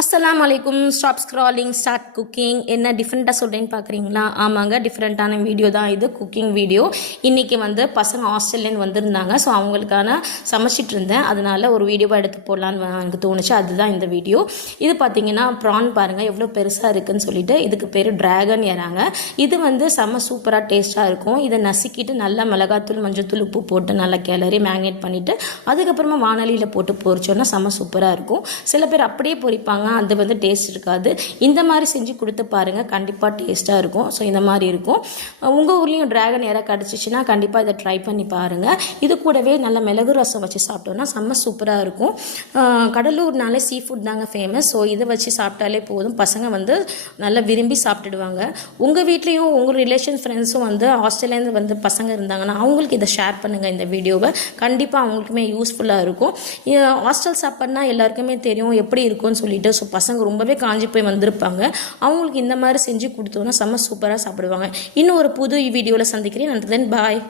அஸ்ஸலாமு அலைக்கும். Stop scrolling start cooking. என்ன டிஃப்ரெண்ட்டாக சொல்கிறேன்னு பார்க்குறீங்களா? ஆமாங்க, டிஃப்ரெண்ட்டான வீடியோ தான் இது, குக்கிங் வீடியோ. இன்றைக்கி பசங்க ஹாஸ்டல்லேருந்து வந்திருந்தாங்க. ஸோ அவங்களுக்கான சமைச்சிட்டு இருந்தேன். அதனால் ஒரு வீடியோவாக எடுத்து போடலான்னு எனக்கு தோணுச்சு. அதுதான் இந்த வீடியோ. இது பார்த்தீங்கன்னா ப்ரான் பாருங்கள் எவ்வளோ பெருசாக இருக்குதுன்னு சொல்லிட்டு. இதுக்கு பேர் ட்ராகன் ஏறாங்க. இது செம்ம சூப்பராக டேஸ்ட்டாக இருக்கும். இதை நசுக்கிட்டு நல்லா மிளகாத்தூள் மஞ்சத்தூள் உப்பு போட்டு நல்லா கிளறி மேக்னேட் பண்ணிவிட்டு அதுக்கப்புறமா வானலியில் போட்டு பொரிச்சோன்னா செம்ம சூப்பராக இருக்கும். சில பேர் அப்படியே பொரிப்பாங்க, அது டேஸ்ட் இருக்காது. இந்த மாதிரி செஞ்சு கொடுத்து பாருங்கள், கண்டிப்பாக டேஸ்ட்டாக இருக்கும். ஸோ இந்த மாதிரி இருக்கும். உங்கள் ஊர்லேயும் ட்ராகன் ஏற கிடச்சிச்சின்னா கண்டிப்பாக இதை ட்ரை பண்ணி பாருங்கள். இது கூடவே நல்ல மிளகு ரசம் வச்சு சாப்பிட்டோன்னா செம்ம சூப்பராக இருக்கும். கடலூர்னாலே சீ ஃபுட் தாங்க ஃபேமஸ். ஸோ இதை வச்சு சாப்பிட்டாலே போதும், பசங்க நல்லா விரும்பி சாப்பிட்டுடுவாங்க. உங்கள் வீட்லேயும் உங்கள் ரிலேஷன் ஃப்ரெண்ட்ஸும் ஹாஸ்டல்லேருந்து பசங்க இருந்தாங்கன்னா அவங்களுக்கு இதை ஷேர் பண்ணுங்கள். இந்த வீடியோவை கண்டிப்பாக அவங்களுக்குமே யூஸ்ஃபுல்லாக இருக்கும். ஹாஸ்டல் சாப்பாடுனா எல்லாருக்குமே தெரியும் எப்படி இருக்கும்னு சொல்லிட்டு. ஸோ பசங்க ரொம்பவே காஞ்சி போய் வந்திருப்பாங்க. அவங்களுக்கு இந்த மாதிரி செஞ்சு கொடுத்தோன்னா செம்ம சூப்பராக சாப்பிடுவாங்க. இன்னும் ஒரு புது வீடியோவில் சந்திக்கிறேன். நன்றி, பாய்.